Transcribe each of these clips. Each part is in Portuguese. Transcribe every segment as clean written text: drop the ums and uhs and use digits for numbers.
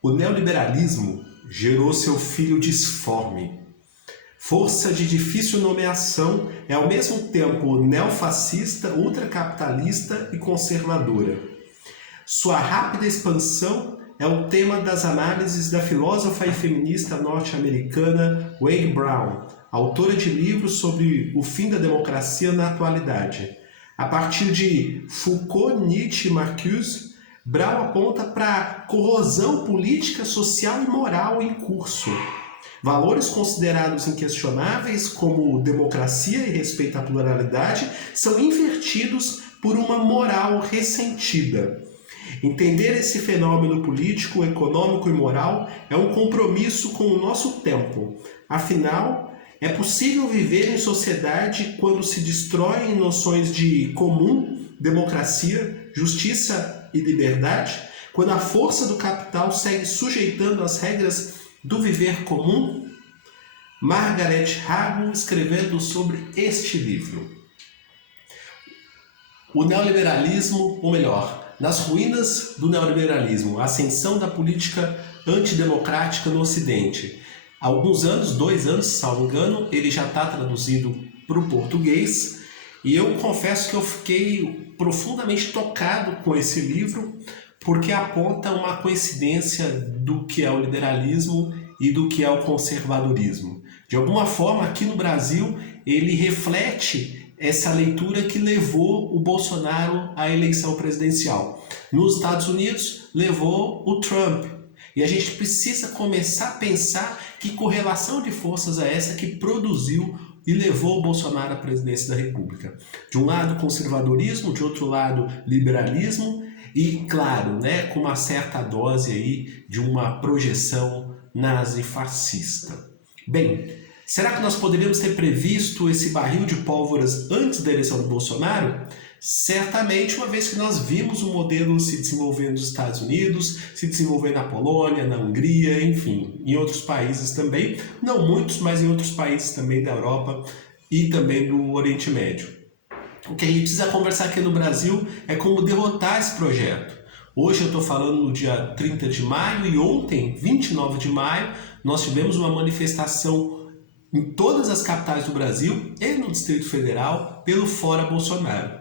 O neoliberalismo gerou seu filho disforme. Força de difícil nomeação, é ao mesmo tempo neofascista, ultracapitalista e conservadora. Sua rápida expansão é o tema das análises da filósofa e feminista norte-americana Wade Brown, autora de livros sobre o fim da democracia na atualidade. A partir de Foucault, Nietzsche e Marcuse, Brown aponta para a corrosão política, social e moral em curso. Valores considerados inquestionáveis, como democracia e respeito à pluralidade, são invertidos por uma moral ressentida. Entender esse fenômeno político, econômico e moral é um compromisso com o nosso tempo. Afinal, é possível viver em sociedade quando se destroem noções de comum, democracia, justiça e liberdade, quando a força do capital segue sujeitando as regras do viver comum? Margaret Harman escrevendo sobre este livro. O neoliberalismo, ou melhor, nas ruínas do neoliberalismo, a ascensão da política antidemocrática no Ocidente. Há alguns anos, 2 anos, salvo engano, ele já está traduzido para o português, e eu confesso que eu fiquei profundamente tocado com esse livro, porque aponta uma coincidência do que é o liberalismo e do que é o conservadorismo. De alguma forma, aqui no Brasil, ele reflete essa leitura que levou o Bolsonaro à eleição presidencial. Nos Estados Unidos, levou o Trump. E a gente precisa começar a pensar que correlação de forças é essa que produziu e levou o Bolsonaro à presidência da República. De um lado, conservadorismo, de outro lado, liberalismo e, claro, com uma certa dose aí de uma projeção nazi-fascista. Bem, será que nós poderíamos ter previsto esse barril de pólvoras antes da eleição do Bolsonaro? Certamente, uma vez que nós vimos o modelo se desenvolver nos Estados Unidos, se desenvolver na Polônia, na Hungria, enfim, em outros países também, não muitos, mas em outros países também da Europa e também do Oriente Médio. O que a gente precisa conversar aqui no Brasil é como derrotar esse projeto. Hoje eu estou falando no dia 30 de maio e ontem, 29 de maio, nós tivemos uma manifestação em todas as capitais do Brasil e no Distrito Federal pelo Fora Bolsonaro.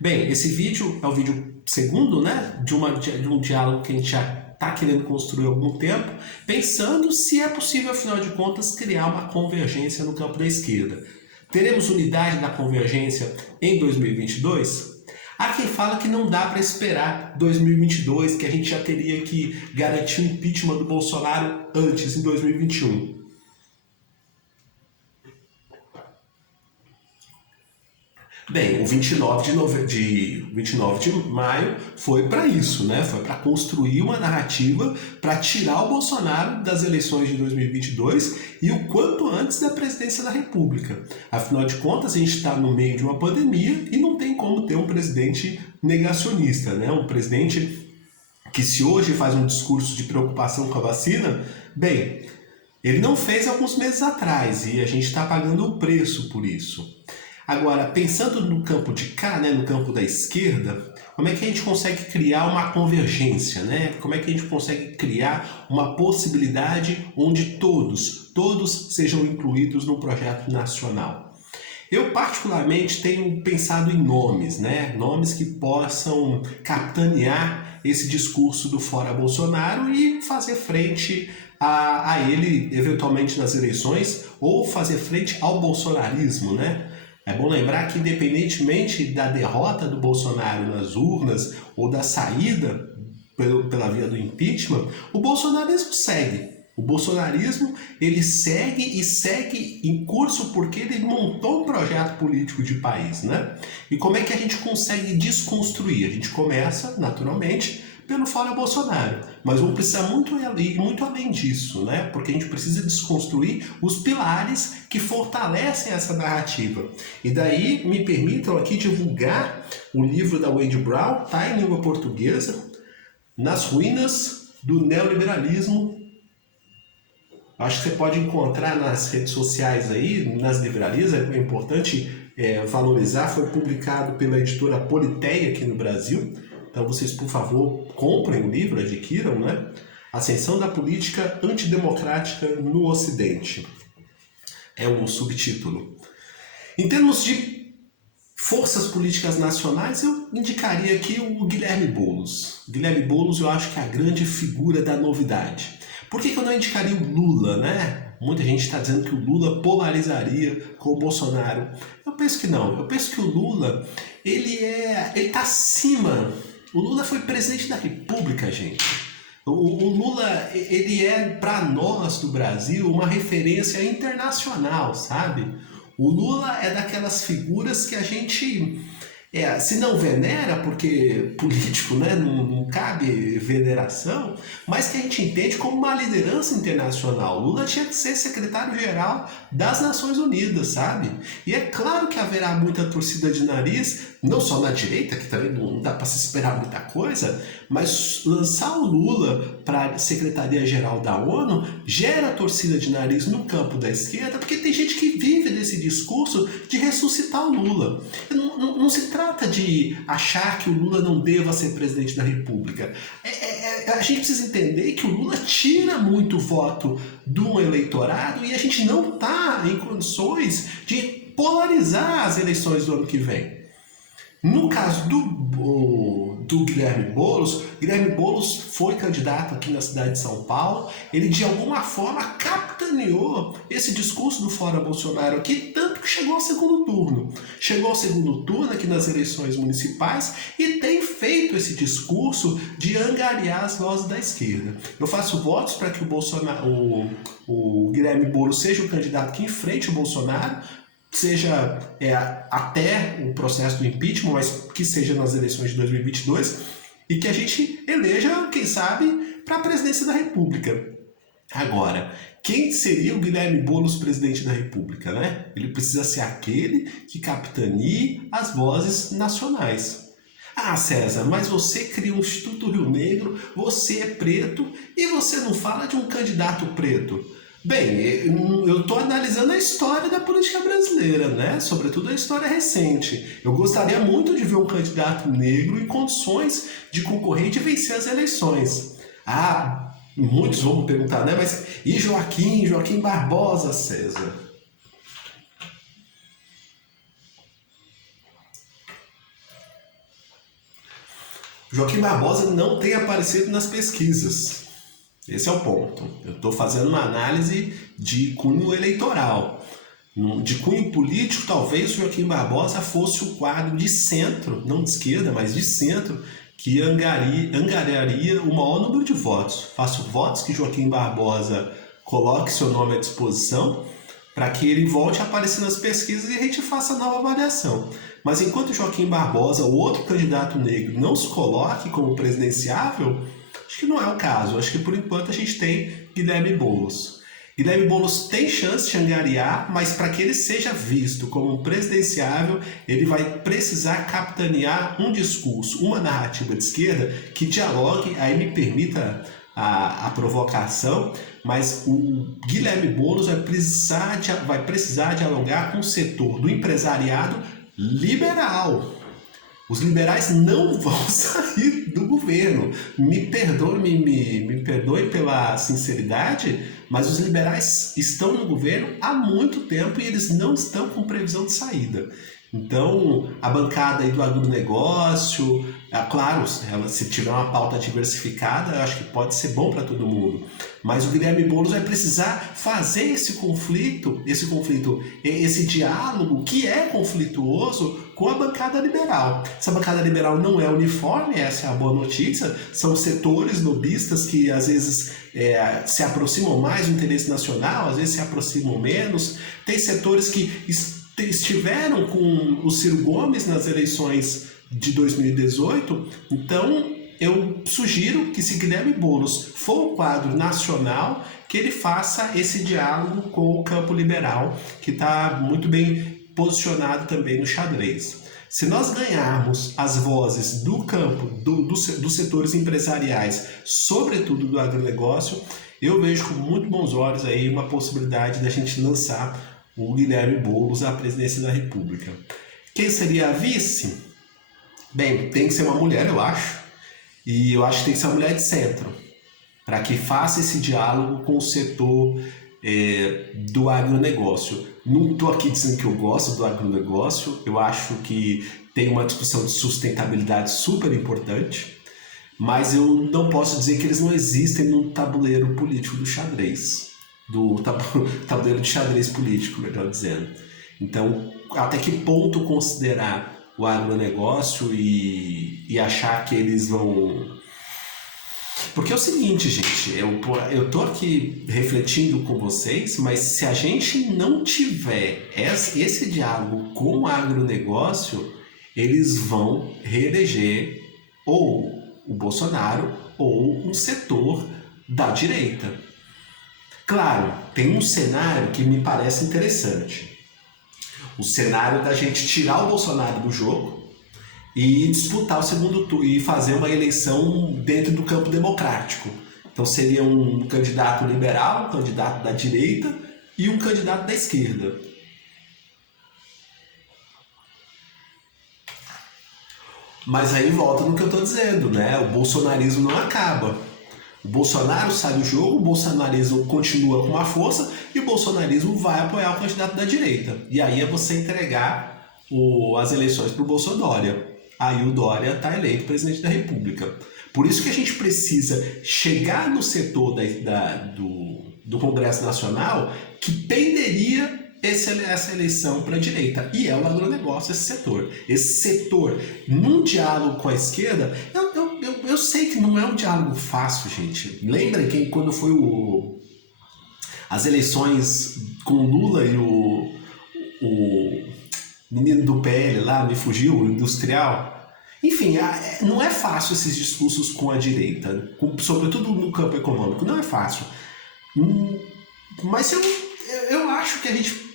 Bem, esse vídeo é o vídeo segundo, de um diálogo que a gente já está querendo construir há algum tempo, pensando se é possível, afinal de contas, criar uma convergência no campo da esquerda. Teremos unidade da convergência em 2022? Há quem fala que não dá para esperar 2022, que a gente já teria que garantir o impeachment do Bolsonaro antes, em 2021. Bem, o 29 de maio foi para isso, Foi para construir uma narrativa para tirar o Bolsonaro das eleições de 2022 e o quanto antes da presidência da República. Afinal de contas, a gente está no meio de uma pandemia e não tem como ter um presidente negacionista, Um presidente que, se hoje faz um discurso de preocupação com a vacina, bem, ele não fez alguns meses atrás e a gente está pagando o preço por isso. Agora, pensando no campo de cá, no campo da esquerda, como é que a gente consegue criar uma convergência, Como é que a gente consegue criar uma possibilidade onde todos sejam incluídos no projeto nacional? Eu, particularmente, tenho pensado em nomes, Nomes que possam capitanear esse discurso do Fora Bolsonaro e fazer frente a ele, eventualmente, nas eleições, ou fazer frente ao bolsonarismo, É bom lembrar que, independentemente da derrota do Bolsonaro nas urnas ou da saída pela via do impeachment, o bolsonarismo segue. O bolsonarismo, ele segue em curso porque ele montou um projeto político de país, E como é que a gente consegue desconstruir? A gente começa, naturalmente, pelo Fora Bolsonaro. Mas vamos precisar muito além disso, Porque a gente precisa desconstruir os pilares que fortalecem essa narrativa. E daí, me permitam aqui divulgar o livro da Wade Brown, está em língua portuguesa, Nas Ruínas do Neoliberalismo. Acho que você pode encontrar nas redes sociais aí, nas livrarias, é importante valorizar. Foi publicado pela editora Politeia aqui no Brasil. Então vocês, por favor, comprem o livro, adquiram, Ascensão da política antidemocrática no Ocidente. É o subtítulo. Em termos de forças políticas nacionais, eu indicaria aqui o Guilherme Boulos. Guilherme Boulos eu acho que é a grande figura da novidade. Por que eu não indicaria o Lula, né? Muita gente está dizendo que o Lula polarizaria com o Bolsonaro. Eu penso que não. Eu penso que o Lula, ele está acima. O Lula foi presidente da República, gente. O Lula, ele é, para nós do Brasil, uma referência internacional, sabe? O Lula é daquelas figuras que a gente, se não venera, porque político, né, não cabe veneração, mas que a gente entende como uma liderança internacional. O Lula tinha que ser secretário-geral das Nações Unidas, sabe? E é claro que haverá muita torcida de nariz, não só na direita, que também não dá para se esperar muita coisa, mas lançar o Lula para a Secretaria-Geral da ONU gera torcida de nariz no campo da esquerda, porque tem gente que vive desse discurso de ressuscitar o Lula. Não se trata de achar que o Lula não deva ser presidente da República. A gente precisa entender que o Lula tira muito voto do eleitorado e a gente não está em condições de polarizar as eleições do ano que vem. No caso do Guilherme Boulos foi candidato aqui na cidade de São Paulo. Ele de alguma forma capitaneou esse discurso do Fora Bolsonaro aqui, tanto que chegou ao segundo turno. Chegou ao segundo turno aqui nas eleições municipais e tem feito esse discurso de angariar as vozes da esquerda. Eu faço votos para que o Guilherme Boulos seja o candidato que enfrente o Bolsonaro, seja até o processo do impeachment, mas que seja nas eleições de 2022, e que a gente eleja, quem sabe, para a presidência da República. Agora, quem seria o Guilherme Boulos presidente da República, né? Ele precisa ser aquele que capitaneie as vozes nacionais. Ah, César, mas você cria um Instituto Rio Negro, você é preto e você não fala de um candidato preto. Bem, eu estou analisando a história da política brasileira, né? Sobretudo a história recente. Eu gostaria muito de ver um candidato negro em condições de concorrer e de vencer as eleições. Ah, muitos vão me perguntar, né? Mas e Joaquim Barbosa, César? Joaquim Barbosa não tem aparecido nas pesquisas. Esse é o ponto. Eu estou fazendo uma análise de cunho eleitoral. De cunho político, talvez o Joaquim Barbosa fosse o quadro de centro, não de esquerda, mas de centro, que angariaria o maior número de votos. Faço votos que Joaquim Barbosa coloque seu nome à disposição para que ele volte a aparecer nas pesquisas e a gente faça nova avaliação. Mas enquanto Joaquim Barbosa, o outro candidato negro, não se coloque como presidenciável, acho que não é o caso. Acho que por enquanto a gente tem Guilherme Boulos. Guilherme Boulos tem chance de angariar, mas para que ele seja visto como um presidenciável, ele vai precisar capitanear um discurso, uma narrativa de esquerda que dialogue, aí me permita a provocação, mas o Guilherme Boulos vai precisar dialogar com o setor do empresariado liberal. Os liberais não vão sair do governo. Me perdoe pela sinceridade, mas os liberais estão no governo há muito tempo e eles não estão com previsão de saída. Então, a bancada aí do agronegócio, claro, se tiver uma pauta diversificada, eu acho que pode ser bom para todo mundo. Mas o Guilherme Boulos vai precisar fazer esse diálogo que é conflituoso com a bancada liberal. Essa bancada liberal não é uniforme, essa é a boa notícia. São setores lobistas que às vezes se aproximam mais do interesse nacional, às vezes se aproximam menos. Tem setores que estiveram com o Ciro Gomes nas eleições de 2018, então eu sugiro que, se Guilherme Boulos for o quadro nacional, que ele faça esse diálogo com o campo liberal, que está muito bem posicionado também no xadrez. Se nós ganharmos as vozes do campo, dos setores empresariais, sobretudo do agronegócio, eu vejo com muito bons olhos aí uma possibilidade da gente lançar o Guilherme Boulos à presidência da República. Quem seria a vice? Bem, tem que ser uma mulher, eu acho. E eu acho que tem que ser uma mulher de centro. para que faça esse diálogo com o setor do agronegócio. Não estou aqui dizendo que eu gosto do agronegócio, eu acho que tem uma discussão de sustentabilidade super importante, mas eu não posso dizer que eles não existem no tabuleiro político do xadrez, do tabuleiro de xadrez político, melhor dizendo. Então, até que ponto considerar o agronegócio e achar que eles vão... Porque é o seguinte, gente, eu tô aqui refletindo com vocês, mas se a gente não tiver esse diálogo com o agronegócio, eles vão reeleger ou o Bolsonaro ou um setor da direita. Claro, tem um cenário que me parece interessante. O cenário da gente tirar o Bolsonaro do jogo e disputar o segundo turno e fazer uma eleição dentro do campo democrático. Então seria um candidato liberal, um candidato da direita e um candidato da esquerda. Mas aí volta no que eu estou dizendo, né? O bolsonarismo não acaba. O Bolsonaro sai do jogo, o bolsonarismo continua com uma força e o bolsonarismo vai apoiar o candidato da direita. E aí é você entregar as eleições para o Bolsonaro. Aí o Dória está eleito presidente da República. Por isso que a gente precisa chegar no setor do Congresso Nacional que penderia essa eleição para a direita. E é o agronegócio esse setor. Esse setor, num diálogo com a esquerda, eu sei que não é um diálogo fácil, gente. Lembrem que quando foi as eleições com Lula e o menino do PL lá, me fugiu, o industrial. Enfim, não é fácil esses discursos com a direita, sobretudo no campo econômico, não é fácil. Mas eu acho que a gente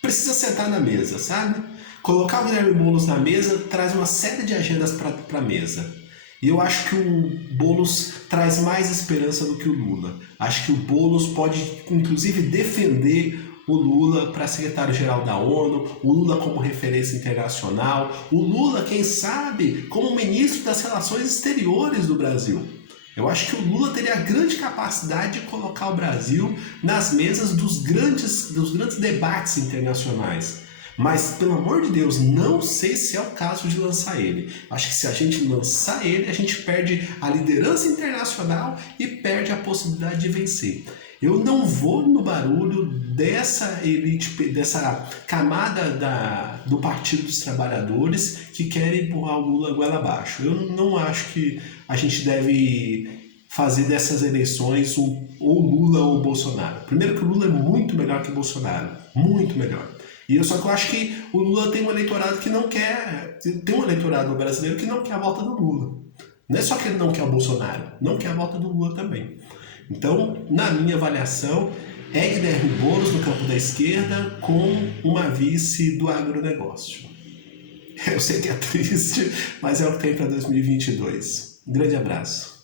precisa sentar na mesa, sabe? Colocar o Guilherme Boulos na mesa traz uma série de agendas para a mesa. E eu acho que o Boulos traz mais esperança do que o Lula. Acho que o Boulos pode, inclusive, defender o Lula para secretário-geral da ONU, o Lula como referência internacional, o Lula, quem sabe, como ministro das Relações Exteriores do Brasil. Eu acho que o Lula teria a grande capacidade de colocar o Brasil nas mesas dos grandes debates internacionais. Mas, pelo amor de Deus, não sei se é o caso de lançar ele. Acho que se a gente lançar ele, a gente perde a liderança internacional e perde a possibilidade de vencer. Eu não vou no barulho dessa elite, dessa camada do Partido dos Trabalhadores que querem empurrar o Lula goela abaixo. Eu não acho que a gente deve fazer dessas eleições ou Lula ou Bolsonaro. Primeiro que o Lula é muito melhor que o Bolsonaro. Muito melhor. Só que eu acho que o Lula tem um eleitorado que não quer... Tem um eleitorado brasileiro que não quer a volta do Lula. Não é só que ele não quer o Bolsonaro, não quer a volta do Lula também. Então, na minha avaliação, é Guilherme Boulos no campo da esquerda com uma vice do agronegócio. Eu sei que é triste, mas é o que tem para 2022. Um grande abraço.